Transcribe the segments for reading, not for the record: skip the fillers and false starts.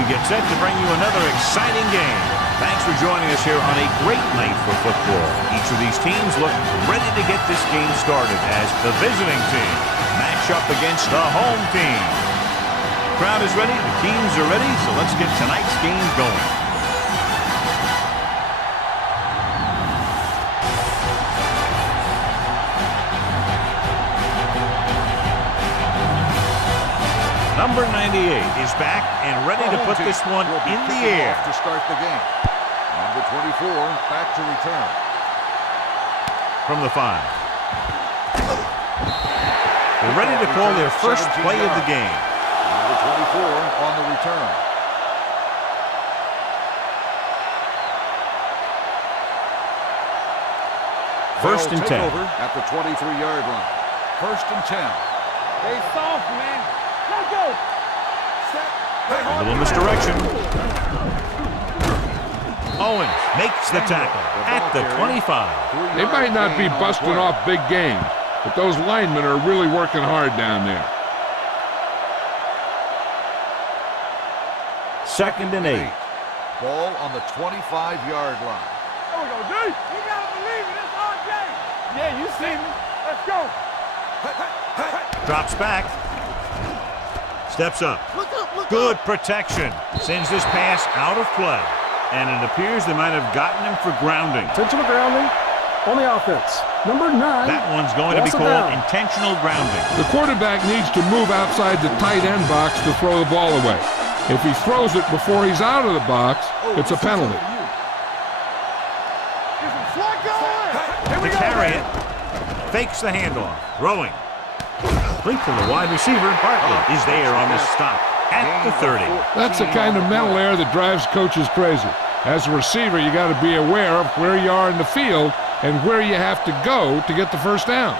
We get set to bring you another exciting game. Thanks for joining us here on a great night for football. Each of these teams look ready to get this game started as the visiting team match up against the home team. Crowd is ready, the teams are ready, so let's get tonight's game going. Number 98 is back and ready to put this one in the air. To start the game. Number 24 back to return. From the 5. They're ready to call their first play of the game. Number 24 on the return. First and 10. Over at the 23-yard line. First and 10. Stay soft, man. Let's go. A little misdirection. Owens makes the tackle at the 25. They might not be busting off big games, but those linemen are really working hard down there. Second and 8. Ball on the 25-yard line. There we go, D. You gotta believe it. It's our game. Yeah, you see me. Let's go. Drops back. Steps up. Good protection. Sends this pass out of play. And it appears they might have gotten him for grounding. Intentional grounding on the offense. Number 9. That one's going to be called intentional grounding. The quarterback needs to move outside the tight end box to throw the ball away. If he throws it before he's out of the box, it's a penalty. To carry it. Fakes the handoff. Throwing. Complete to the wide receiver. Bartlett is there on the stop at the 30. That's the kind of mental error that drives coaches crazy. As a receiver, you got to be aware of where you are in the field and where you have to go to get the first down.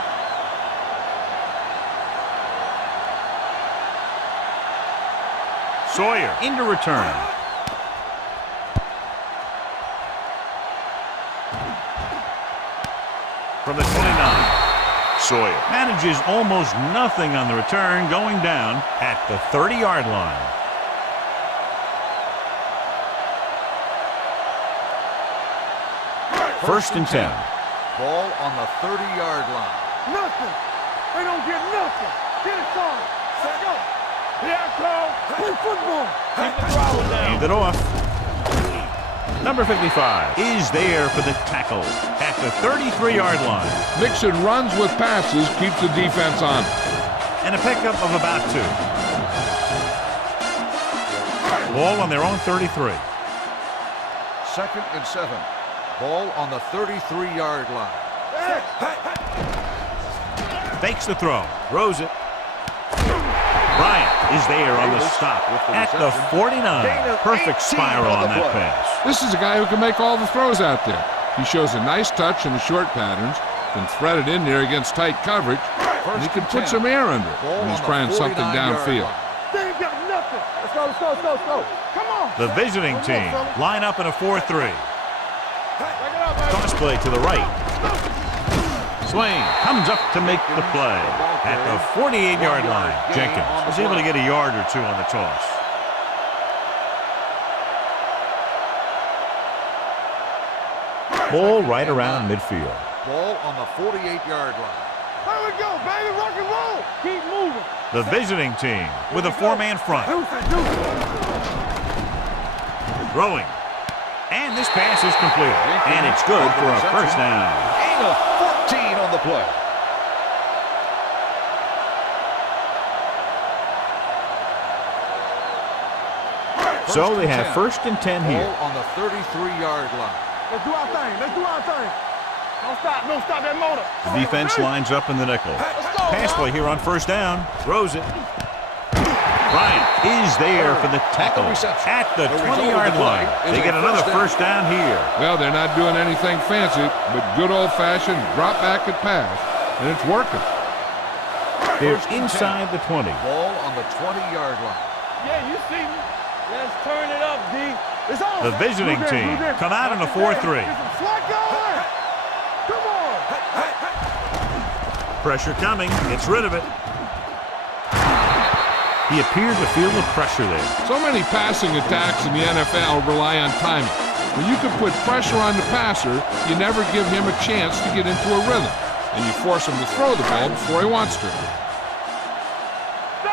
Sawyer into return. From the 29. Sawyer manages almost nothing on the return, going down at the 30-yard line. First and 10. Ball on the 30-yard line. Nothing. They don't get nothing. Get it started. Let's go. Yeah, Carl. Play football. Keep the throttle down. Hand it off. Number 55 is there for the tackle at the 33-yard line. Mixing runs with passes keeps the defense on. And a pickup of about 2. Ball on their own 33. Second and 7. Ball on the 33-yard line. Fakes the throw. Throws it. Bryant is there on the stop at the 49. Perfect spiral on that pass. This is a guy who can make all the throws out there. He shows a nice touch in the short patterns, can thread it in there against tight coverage, and he can put some air under it when he's trying something downfield. They ain't got nothing. Let's go, let's go, let's go, let's go. Come on. The visiting team line up in a 4-3. Toss play to the right. Swain comes up to make the play at the 48-yard line. Jenkins was able to get a yard or 2 on the toss. Ball right around midfield. Ball on the 48-yard line. There we go, baby. Rock and roll. Keep moving. The visiting team with a 4-man front. Throwing. And this pass is completed. And it's good for a first down. Gain of 14 on the play. So they have first and 10 here. Ball on the 33-yard line. Let's do our thing. Let's do our thing. Don't stop. Don't stop that motor. The defense lines up in the nickel. Pass play here on first down. Throws it. Bryant is there for the tackle at the 20-yard line. They get another first down here. Well, they're not doing anything fancy, but good old-fashioned drop back and pass, and it's working. They're inside the 20. Ball on the 20-yard line. Yeah, you see me. Let's turn it up, D. It's on. The visiting team come out in a 4-3. Come on. Pressure coming. Gets rid of it. He appeared to feel the pressure there. So many passing attacks in the NFL rely on timing. When you can put pressure on the passer, you never give him a chance to get into a rhythm, and you force him to throw the ball before he wants to. Stay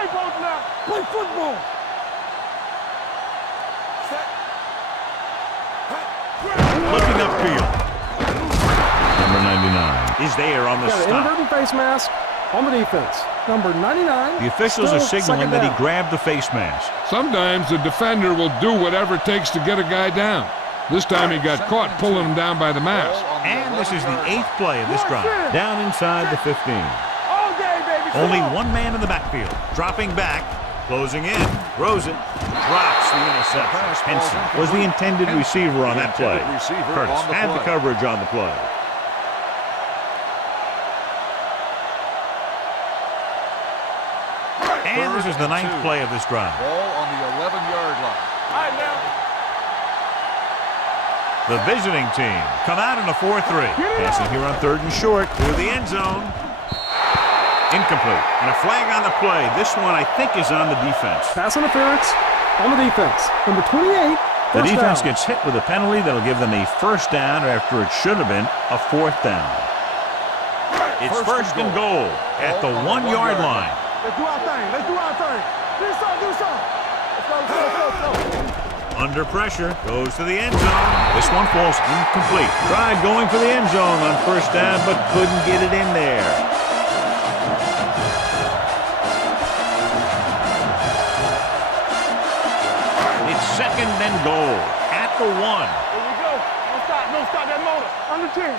both now. Play football. Looking upfield. Number 99 is there on the Got an stop. inadvertent face mask on the defense. Number 99. The officials are still signaling second that he down. grabbed the face mask. Sometimes the defender will do whatever it takes to get a guy down. This time he got caught pulling him down by the mask. And this is the 8th play of this drive. Down inside the 15. All day, baby. Come Only on. one man in the backfield. Dropping back. Closing in. Throws it. Drops the interception. Henson was the intended receiver on that play. Curtis had the coverage on the play. And this is the 9th play of this drive. Ball on the 11-yard line. All right, now. The visiting team come out in a 4-3. Passing here on 3rd and short through the end zone. Incomplete. And a flag on the play. This one, I think, is on the defense. Pass interference on the defense. Number 28. The First defense down. gets hit with a penalty that'll give them a first down after it should have been a 4th down. It's first and goal at the 1-yard line. Let's do our thing. Let's do our thing. Do something. Let's go. Under pressure, goes to the end zone. This one falls incomplete. Tried going for the end zone on first down, but couldn't get it in there. It's 2nd and goal at the 1. Here we go. Don't stop that motor. Under 10.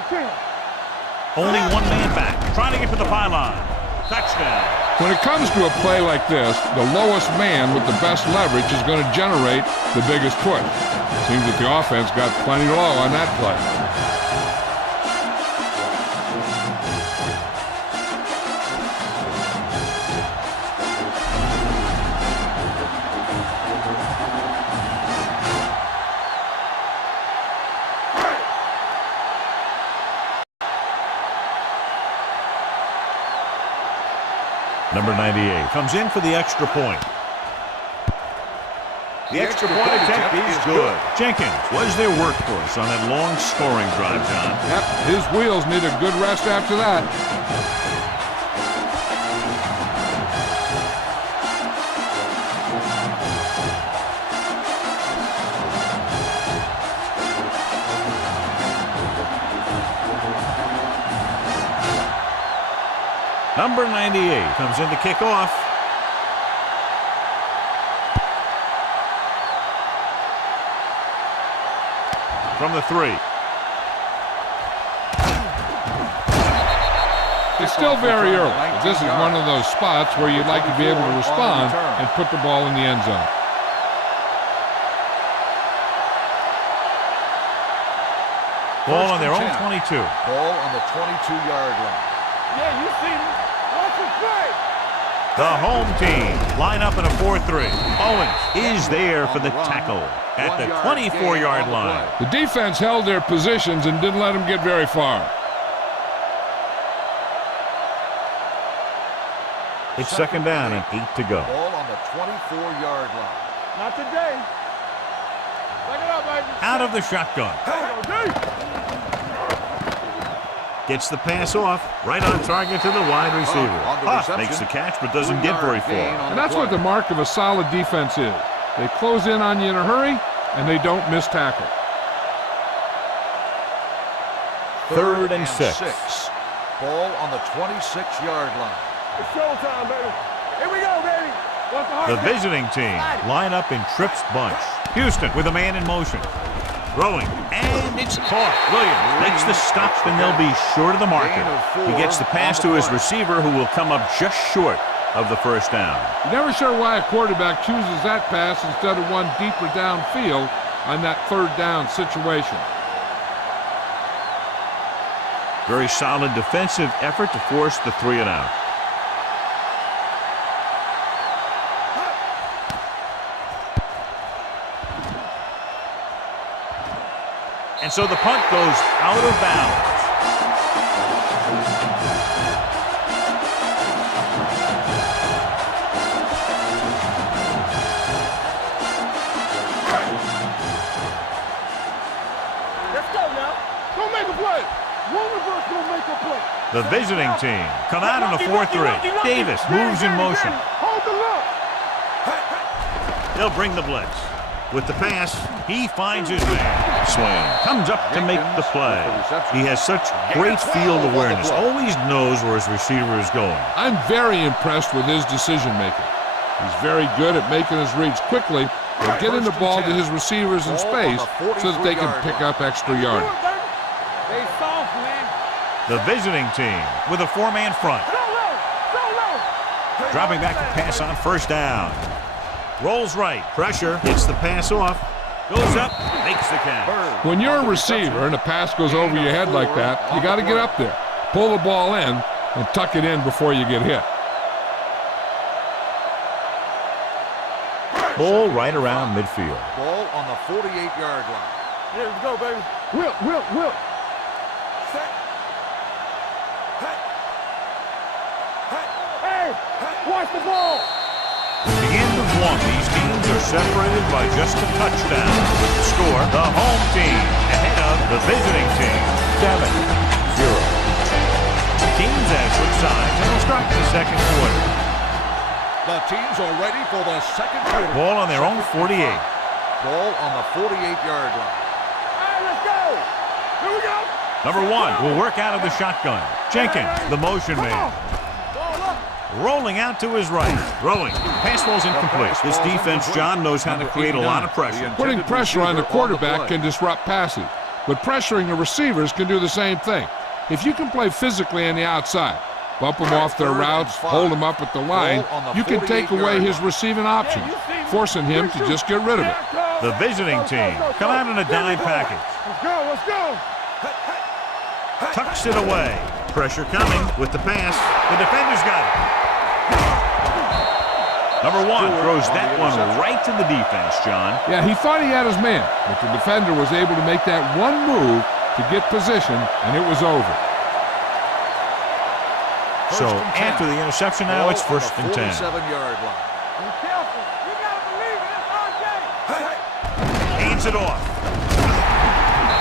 Only one man back, trying to get to the pylon. Touchdown. When it comes to a play like this, the lowest man with the best leverage is going to generate the biggest push. Seems that the offense got plenty low on that play. Number 98 comes in for the extra point. The extra point attempt is good. Jenkins was their workhorse on that long scoring drive, John. Yep, his wheels need a good rest after that. Number 98 comes in to kick off. From the 3. It's still very early, but this is one of those spots where you'd like to be able to respond and put the ball in the end zone. Ball on their own 22. Ball on the 22-yard line. Yeah, you see me. Watch it play. The home team line up in a 4-3. Owens is there for the tackle at the 24-yard line. The defense held their positions and didn't let them get very far. It's 2nd down and 8 to go. Ball on the 24-yard line. Not today. Back it up, baby. Out of the shotgun. There we go, D. Gets the pass off, right on target to the wide receiver. Huff makes the catch but doesn't get very far. And that's what the mark of a solid defense is. They close in on you in a hurry, and they don't miss tackle. 3rd and 6. Ball on the 26-yard line. It's showtime, baby. Here we go, baby. What's the heart The rate? visiting team line up in trips bunch. Houston with a man in motion. Throwing, and it's caught. Williams makes the stop, and they'll be short of the marker. He gets the pass to his receiver, who will come up just short of the first down. You're never sure why a quarterback chooses that pass instead of one deeper downfield on that 3rd down situation. Very solid defensive effort to force the 3 and out. And so the punt goes out of bounds. One of us gonna make a play. The visiting team come out in a 4-3. Davis moves in motion. Hold the look. They'll bring the blitz. With the pass, he finds his man. Swing. Comes up to make the play. He has such great field awareness. Always knows where his receiver is going. I'm very impressed with his decision-making. He's very good at making his reads quickly or getting the ball to his receivers in space so that they can pick up extra yardage. They soft, man. The visiting team with a 4-man front. Go low. Dropping back to pass on first down. Rolls right. Pressure. Gets the pass off. Goes up. Makes the catch. When you're a receiver and a pass goes over your head like that, you got to get up there, pull the ball in, and tuck it in before you get hit. Ball right around midfield. Ball on the 48-yard line. Here we go, baby. Whip. Set. Hey, watch the ball. At the end of one, these teams are separated by just a touchdown. With the score, the home team ahead of the visiting team, 7-0. Teams as with sides, and we'll start the second quarter. The teams are ready for the second quarter. Ball on their own 48. Ball on the 48-yard line. All right, let's go. Here we go. Number 1 will work out of the shotgun. Jenkins, the motion man. Ball up. Rolling out to his right. Throwing. Pass ball's incomplete. This defense, John, knows how to create a lot of pressure. Putting pressure on the quarterback can disrupt passing, but pressuring the receivers can do the same thing. If you can play physically on the outside, bump them off their routes, hold them up at the line, you can take away his receiving options, forcing him to just get rid of it. The visiting team come out in a dime package. Let's go. Tucks it away. Pressure coming with the pass. The defender's got it. Number 1 throws that one right to the defense, John. Yeah, he thought he had his man, but the defender was able to make that one move to get position, and it was over. So after the interception now, it's first and 10. 47-yard line. Be careful. You gotta believe it. It's our game. Hands it off.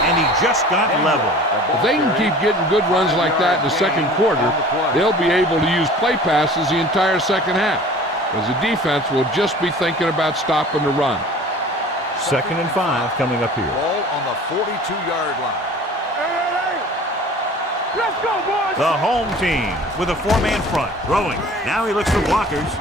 And he just got level. If they can keep getting good runs like that in the second quarter, they'll be able to use play passes the entire second half, because the defense will just be thinking about stopping the run. 2nd and 5 coming up here. Ball on the 42-yard line. Hey. Let's go, boys. The home team with a 4-man front. Throwing. Now he looks for blockers.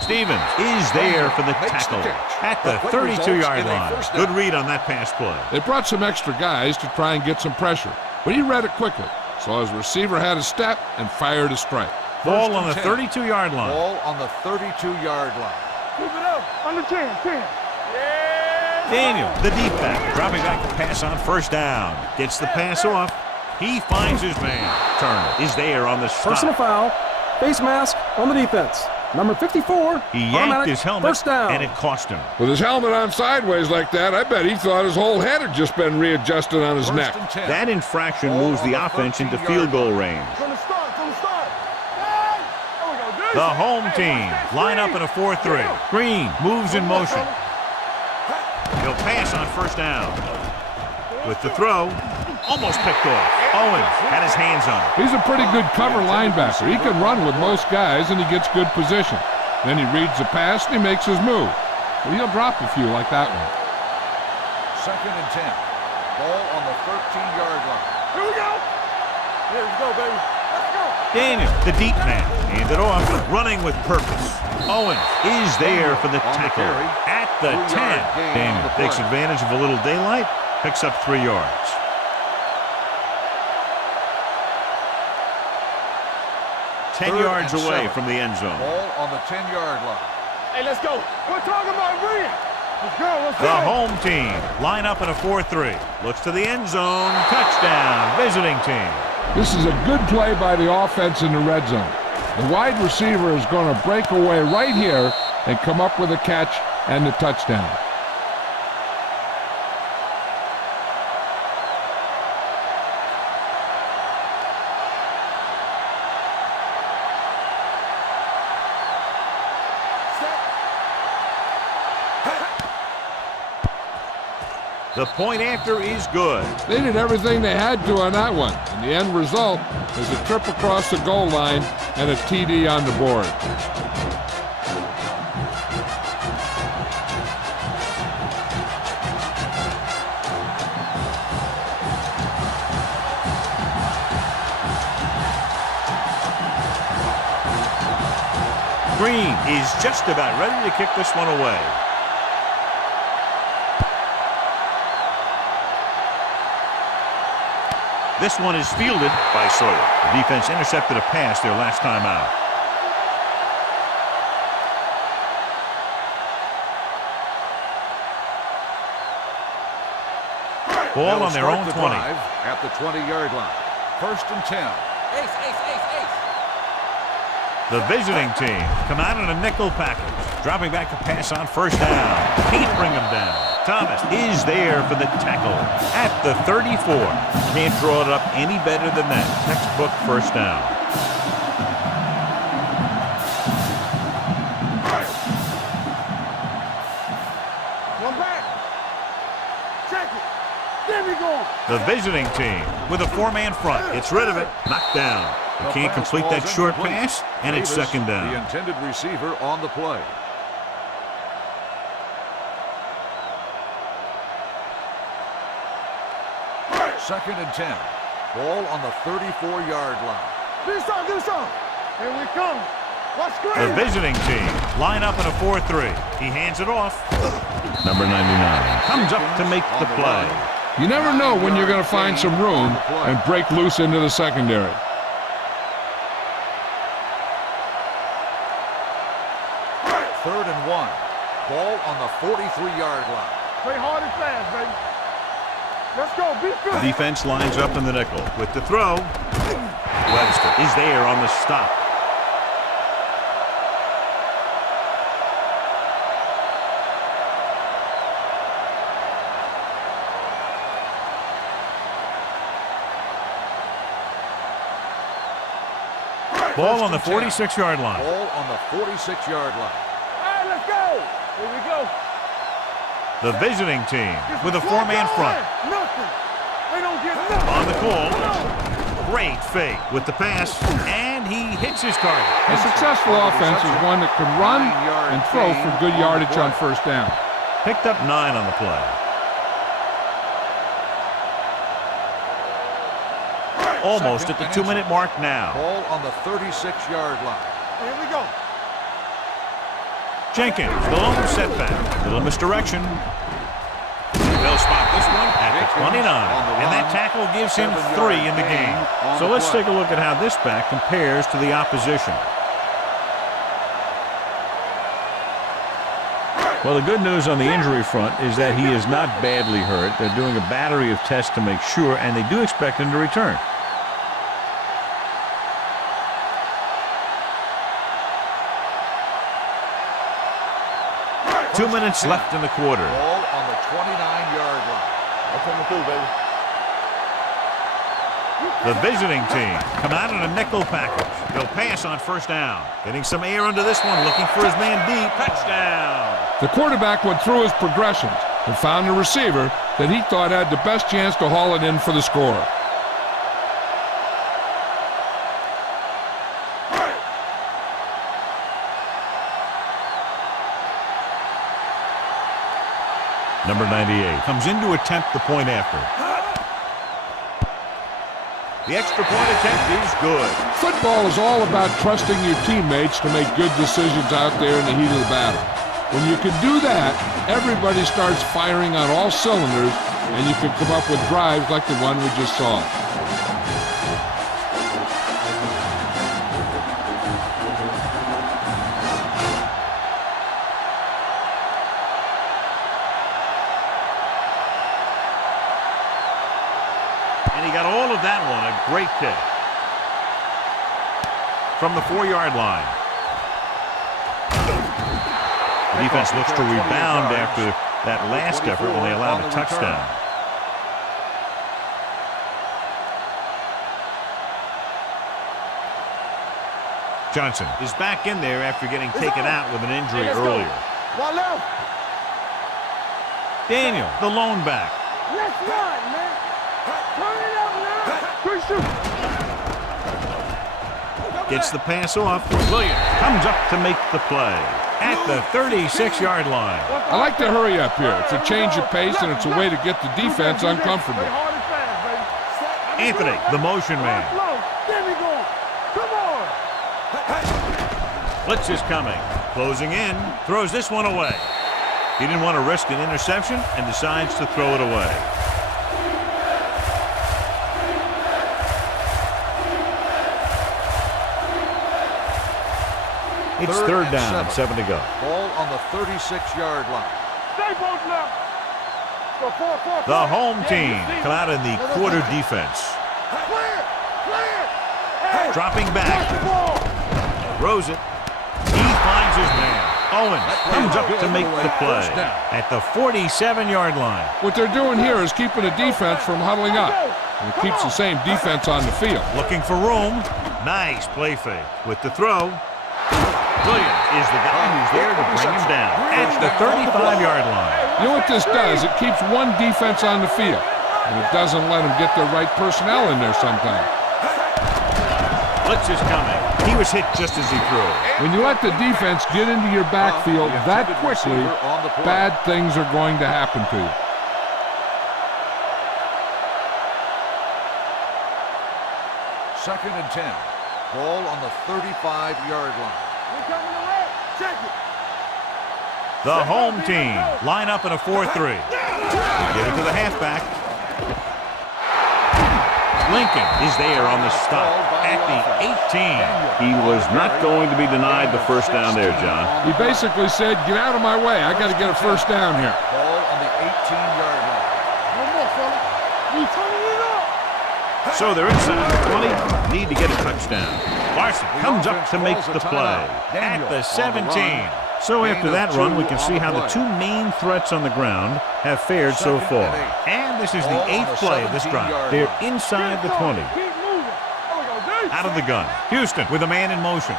Stevens is there for the tackle at the 32-yard line. Good read on that pass play. They brought some extra guys to try and get some pressure, but he read it quickly, so his receiver had a step and fired a strike. Ball on the 32-yard line. Ball on the 32-yard line. Keep it up. Under 10. Yeah. Daniel, the deep back, dropping back to pass on first down. Gets the pass off. He finds his man. Turner is there on the stop. Personal foul. Face mask on the defense. Number 54. He yanked his helmet, First down. and it cost him. With his helmet on sideways like that, I bet he thought his whole head had just been readjusted on his neck. That infraction moves the offense into field goal range. From the start. Hey. There we go. Good. The home team line up in a 4-3. Green moves in motion. He'll pass on first down. With the throw, almost picked off. Owens had his hands on it. He's a pretty good cover linebacker. He can run with most guys, and he gets good position. Then he reads the pass, and he makes his move. But he'll drop a few like that one. 2nd and 10. Ball on the 13-yard line. Here we go. Here we go, baby. Let's go. Daniel, the deep man, hand it off, running with purpose. Owens is there for the tackle at the 10. Daniel takes advantage of a little daylight, picks up 3 yards. 10 yards away from the end zone. Ball on the 10-yard line. Hey, let's go. We're talking about Greer. Let's go. The home team line up in a 4-3. Looks to the end zone. Touchdown, visiting team. This is a good play by the offense in the red zone. The wide receiver is going to break away right here and come up with a catch and the touchdown. The point after is good. They did everything they had to on that one, and the end result is a trip across the goal line and a TD on the board. Green is just about ready to kick this one away. This one is fielded by Sawyer. The defense intercepted a pass their last time out. Ball on their own 20. At the 20-yard line. 1st and 10. Ace, ace, ace, ace. The visiting team come out in a nickel package. Dropping back to pass on 1st down. Can't bring him down. Thomas is there for the tackle at the 34. Can't draw it up any better than that. Textbook 1st down. One back. Check it. There we go. The visiting team with a 4-man front. Gets rid of it. Knocked down. They can't complete that short pass, and it's 2nd down. The intended receiver on the play. Second and 10. Ball on the 34-yard line. Do some. Here we come. Watch Greer. The visiting team line up in a 4-3. He hands it off. Number 99 comes up to make the play. You never know when you're going to find some room and break loose into the secondary. Third and 1. Ball on the 43-yard line. Play hard and fast, baby. Let's go. Be good. The defense lines up in the nickel with the throw. Webster is there on the stop. Ball on the 46-yard line. Ball on the 46-yard line. All right, let's go. Here we go. The visiting team with a 4-man front. Nothing. They don't get nothing. On the call. Great fake with the pass, and he hits his target. A successful offense is one that can run and throw for good yardage on 1st down. Picked up 9 on the play. Almost at the 2-minute mark now. Ball on the 36-yard line. Here we go. Jenkins, the lone setback. Little misdirection. They'll spot this one at the 29. And that tackle gives him 3 in the game. So let's take a look at how this back compares to the opposition. Well, the good news on the injury front is that he is not badly hurt. They're doing a battery of tests to make sure, and they do expect him to return. Two minutes left in the quarter. Ball on the 29-yard line. That's coming through, baby. The visiting team come out in a nickel package. They'll pass on 1st down. Getting some air under this one, looking for his man deep. Touchdown. The quarterback went through his progressions and found a receiver that he thought had the best chance to haul it in for the score. Number 98 comes in to attempt the point after. The extra point attempt is good. Football is all about trusting your teammates to make good decisions out there in the heat of the battle. When you can do that, everybody starts firing on all cylinders, and you can come up with drives like the one we just saw. And he got all of that one, a great kick. From the 4-yard line. The defense looks to rebound after that last effort when they allowed a touchdown. Johnson is back in there after getting taken out with an injury earlier. One left. Daniel, the lone back, Let's run, man. Turn it up now. Good shoot. Gets the pass off. Williams comes up to make the play at the 36-yard line. I like to hurry up here. It's a change of pace, and it's a way to get the defense uncomfortable. Anthony, the motion man. There we go. Come on. Blitz is coming. Closing in. Throws this one away. He didn't want to risk an interception and decides to throw it away. It's third down, 7 to go. Ball on the 36-yard line. Stay both left. The home team come out in the quarter defense. Clear. Dropping back. Throws it. He finds his man. Owens comes up to make the play at the 47-yard line. What they're doing here is keeping the defense from huddling up. And it keeps the same defense on the field. Looking for room. Nice play fake. With the throw, Williams is the guy who's there to bring him down at the 35-yard line. You know what this does? It keeps one defense on the field, and it doesn't let them get the right personnel in there sometimes. Blitz is coming. He was hit just as he threw. When you let the defense get into your backfield that quickly, bad things are going to happen to you. Second and 10. Ball on the 35-yard line. The home team line up in a 4-3. They get it to the halfback. Lincoln is there on the stop at the 18. He was not going to be denied the first down there, John. He basically said, get out of my way. I got to get a first down here. Ball on the 18-yard line. No more, fella. We turning it up. So they're inside the 20. Need to get a touchdown. Larson comes up to make the play at the 17. So after that run, we can see how the two main threats on the ground have fared so far. And this is the 8th play of this drive. They're inside the 20. Out of the gun. Houston with a man in motion.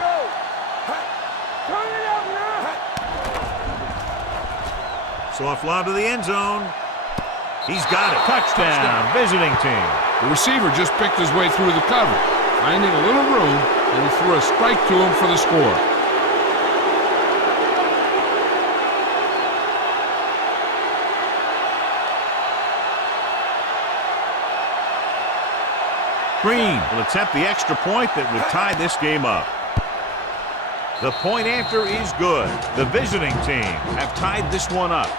Soft lob to the end zone. He's got it. Touchdown, visiting team. The receiver just picked his way through the cover, finding a little room, and he threw a strike to him for the score. Green will attempt the extra point that would tie this game up. The point after is good. The visiting team have tied this one up.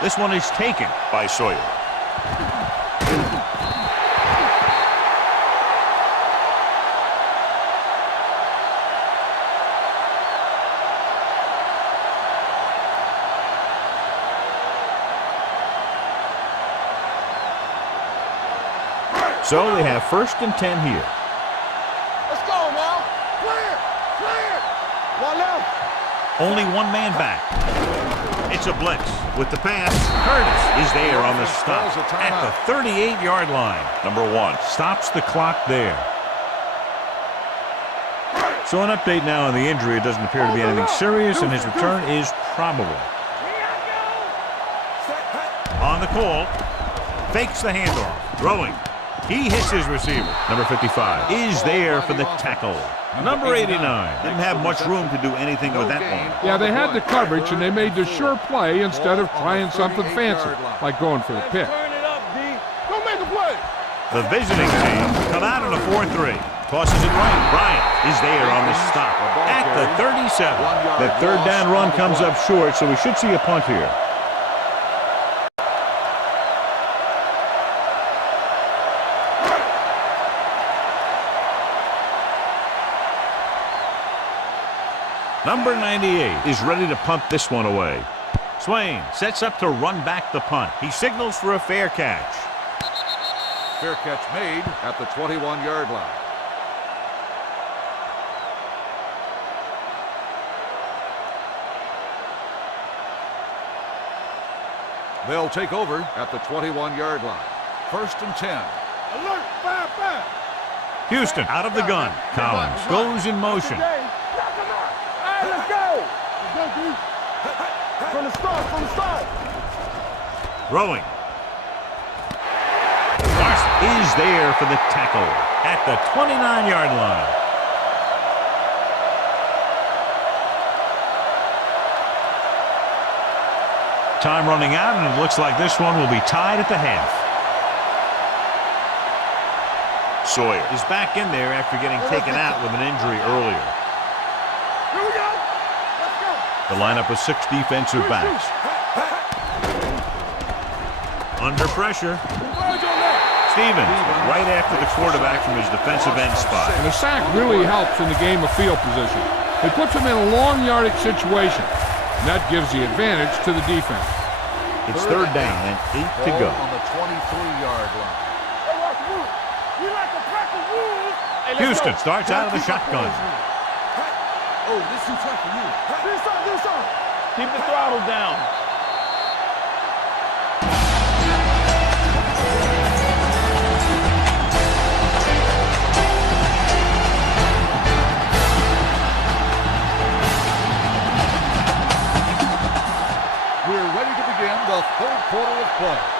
This one is taken by Sawyer. So they have first and 10 here. Let's go now. Clear. One left. Only one man back. It's a blitz. With the pass, Curtis is there on the stop at the 38-yard line. Number 1 stops the clock there. So an update now on the injury. It doesn't appear to be anything serious, and his return is probable. On the call, fakes the handoff, throwing. He hits his receiver. Number 55 is there for the tackle. Number 89 didn't have much room to do anything with that one. Yeah, they had the coverage, and they made the sure play instead of trying something fancy, like going for the pick. Turn it up, D. Don't make a play. The visiting team come out in a 4-3. Tosses it right. Brynes is there on the stop at the 37. That third down run comes up short, so we should see a punt here. Number 98 is ready to punt this one away. Swain sets up to run back the punt. He signals for a fair catch. Fair catch made at the 21-yard line. They'll take over at the 21-yard line. 1st and 10. Alert, 5-5. Houston out of the gun. Collins goes in motion. Hey, let's go. Let's go, dude. From the start. Throwing. Larson is there for the tackle at the 29-yard line. Time running out, and it looks like this one will be tied at the half. Sawyer is back in there after getting taken out with an injury earlier. Here we go. Let's go. The lineup of 6 defensive backs. Under pressure. Stevens right after the quarterback from his defensive end spot. And a sack really helps in the game of field position. It puts them in a long yardage situation. And that gives the advantage to the defense. It's 3rd down and 8 to go. On the 23-yard line. Houston starts out of the shotgun. Oh, this too tough for you. Do something. Keep the throttle down. We're ready to begin the 3rd quarter of play.